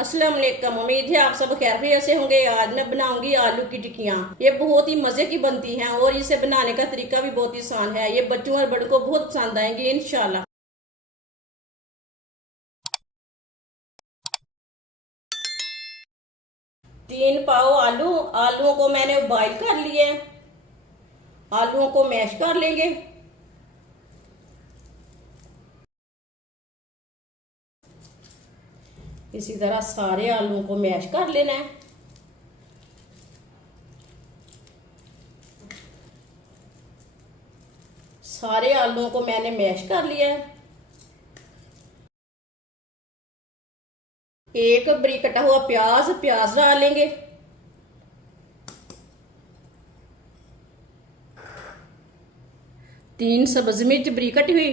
अस्सलाम वालेकुम। उम्मीद है आप सब खैरियत से होंगे। आज मैं बनाऊंगी आलू की टिक्कियाँ। ये बहुत ही मजे की बनती हैं और इसे बनाने का तरीका भी बहुत ही आसान है। ये बच्चों और बड़ों को बहुत पसंद आएंगी इंशाल्लाह। 3 पाव आलू। आलूओं को मैंने बॉईल कर लिए। आलूओं को मैश कर लेंगे। इसी तरह सारे आलूओं को मैश कर लेना है। सारे आलूओं को मैंने मैश कर लिया है। एक बारीक कटा हुआ प्याज डालेंगे। तीन सब्ज मिर्च बारीक कटी हुई।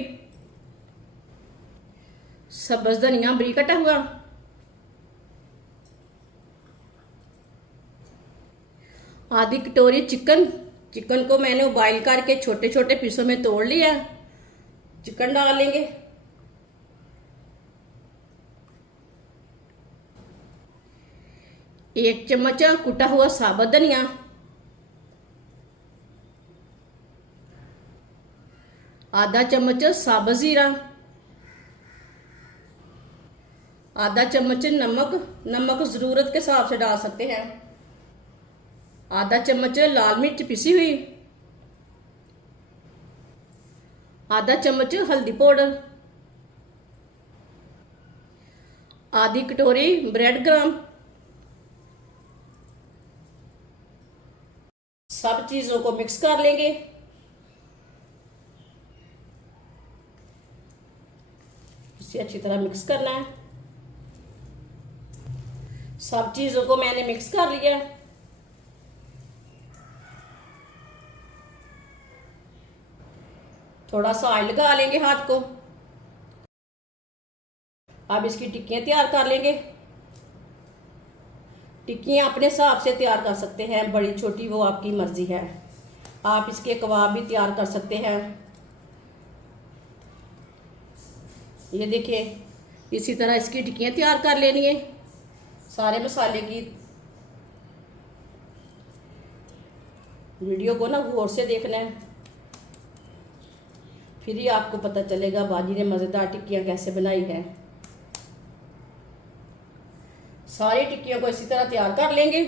सब्ज धनिया बारीक कटा हुआ। आधी कटोरी चिकन को मैंने बॉईल करके छोटे छोटे पीसों में तोड़ लिया। चिकन डालेंगे। एक चम्मच कुटा हुआ साबुत धनिया। आधा चम्मच साबुत जीरा। आधा चम्मच नमक जरूरत के हिसाब से डाल सकते हैं। आधा चम्मच लाल मिर्च पिसी हुई। आधा चम्मच हल्दी पाउडर। आधी कटोरी ब्रेड क्रम्ब। सब चीजों को मिक्स कर लेंगे। इसे अच्छी तरह मिक्स करना है। सब चीजों को मैंने मिक्स कर लिया। थोड़ा सा ऑयल लगा लेंगे हाथ को। अब इसकी टिक्कियां तैयार कर लेंगे। टिक्कियां अपने हिसाब से तैयार कर सकते हैं, बड़ी छोटी वो आपकी मर्जी है। आप इसके कबाब भी तैयार कर सकते हैं। ये देखिए, इसी तरह इसकी टिक्कियां तैयार कर लेनी है। सारे मसाले की वीडियो को ना गौर से देखना है, फिर ही आपको पता चलेगा बाजी ने मज़ेदार टिक्कियाँ कैसे बनाई है। सारी टिक्कियों को इसी तरह तैयार कर लेंगे।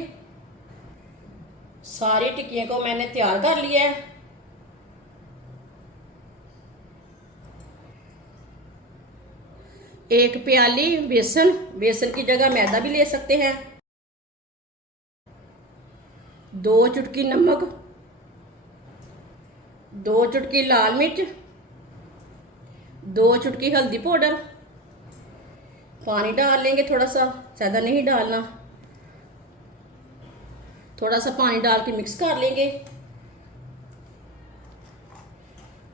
सारी टिक्कियों को मैंने तैयार कर लिया है। एक प्याली बेसन की जगह मैदा भी ले सकते हैं। 2 चुटकी नमक, 2 चुटकी लाल मिर्च, 2 चुटकी हल्दी पाउडर। पानी डाल लेंगे थोड़ा सा, ज़्यादा नहीं डालना। थोड़ा सा पानी डाल के मिक्स कर लेंगे।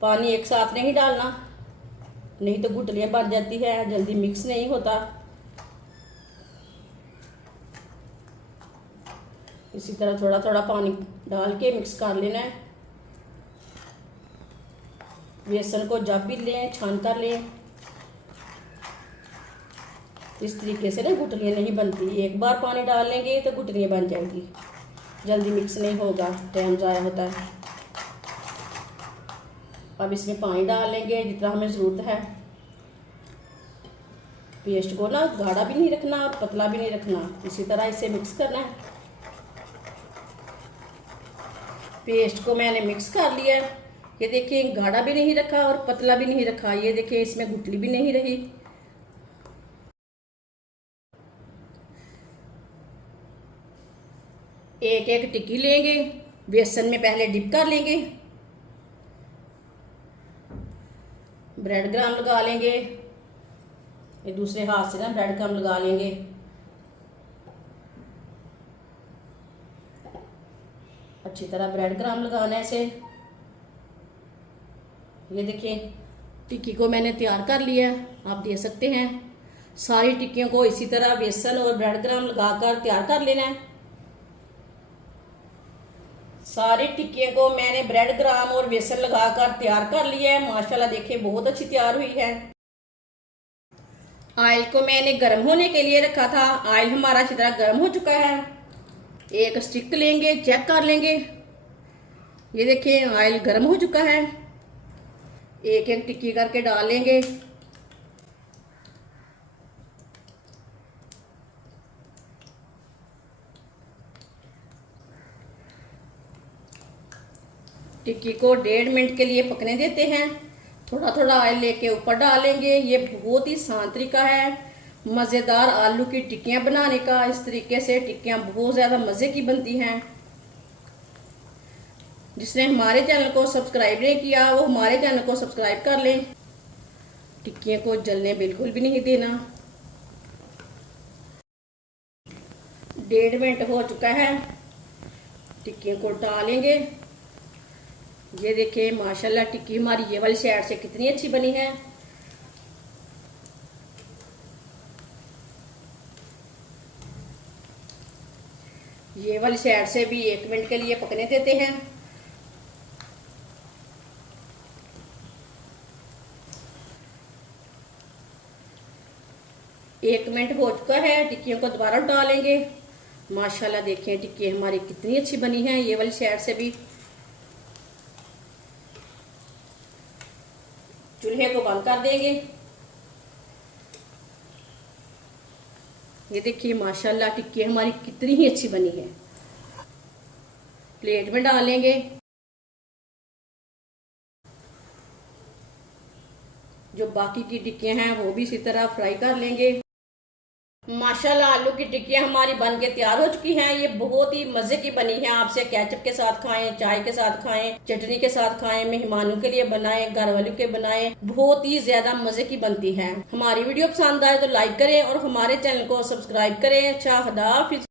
पानी एक साथ नहीं डालना, नहीं तो गुठलियाँ बन जाती है, जल्दी मिक्स नहीं होता। इसी तरह थोड़ा थोड़ा पानी डाल के मिक्स कर लेना है। बेसन को जब भी लें छान कर लें। इस तरीके से ना गुठलियाँ नहीं बनती। एक बार पानी डाल लेंगे तो गुठलियाँ बन जाएगी, जल्दी मिक्स नहीं होगा, टाइम ज़ाया होता है। अब इसमें पानी डाल लेंगे जितना हमें ज़रूरत है। पेस्ट को ना गाढ़ा भी नहीं रखना और पतला भी नहीं रखना, इसी तरह इसे मिक्स करना है। पेस्ट को मैंने मिक्स कर लिया। ये देखिए, गाढ़ा भी नहीं रखा और पतला भी नहीं रखा। ये देखिए, इसमें गुठली भी नहीं रही। एक एक टिक्की लेंगे, बेसन में पहले डिप कर लेंगे। ब्रेड क्रम्ब लगा लेंगे। ये दूसरे हाथ से ना ब्रेड क्रम्ब लगा लेंगे। अच्छी तरह ब्रेड क्रम्ब लगाना है इसे। ये देखिए, टिक्की को मैंने तैयार कर लिया, आप देख सकते हैं। सारी टिक्कियों को इसी तरह बेसन और ब्रेड क्रम्ब लगाकर तैयार कर लेना है। सारी टिक्कियों को मैंने ब्रेड क्रम्ब और बेसन लगाकर तैयार कर लिया है। माशाल्लाह देखिए, बहुत अच्छी तैयार हुई है। ऑयल को मैंने गर्म होने के लिए रखा था। ऑयल हमारा अच्छी तरह गर्म हो चुका है। एक स्टिक लेंगे, चेक कर लेंगे। ये देखिए ऑयल गर्म हो चुका है। एक एक टिक्की करके डाल लेंगे। टिक्की को 1.5 मिनट के लिए पकने देते हैं। थोड़ा थोड़ा ऑयल लेके ऊपर डालेंगे। ये बहुत ही आसान तरीका है मज़ेदार आलू की टिक्कियाँ बनाने का। इस तरीके से टिक्कियाँ बहुत ज़्यादा मज़े की बनती हैं। जिसने हमारे चैनल को सब्सक्राइब नहीं किया वो हमारे चैनल को सब्सक्राइब कर लें। टिक्कियों को जलने बिल्कुल भी नहीं देना। 1.5 मिनट हो चुका है। टिक्कियों को डालेंगे। ये देखिए माशाल्लाह टिक्की हमारी ये वाली साइड से कितनी अच्छी बनी है। ये वाली साइड से भी 1 मिनट के लिए पकने देते हैं। एक मिनट हो चुका है। टिक्कियों को दोबारा डालेंगे। माशाल्लाह देखिए टिक्की हमारी कितनी अच्छी बनी है। ये वाली साइड से भी। चूल्हे को बंद कर देंगे। ये देखिए माशाल्लाह टिक्की हमारी कितनी ही अच्छी बनी है। प्लेट में डालेंगे। जो बाकी की टिक्कियां हैं वो भी इसी तरह फ्राई कर लेंगे। माशाल्लाह आलू की टिक्कियां हमारी बन के तैयार हो चुकी हैं। ये बहुत ही मजे की बनी है। आपसे केचप के साथ खाएं, चाय के साथ खाएं, चटनी के साथ खाएं, मेहमानों के लिए बनाएं, घर वालों के बनाएं। बहुत ही ज्यादा मजे की बनती है। हमारी वीडियो पसंद आए तो लाइक करें और हमारे चैनल को सब्सक्राइब करें। अच्छा, खुदा हाफिज।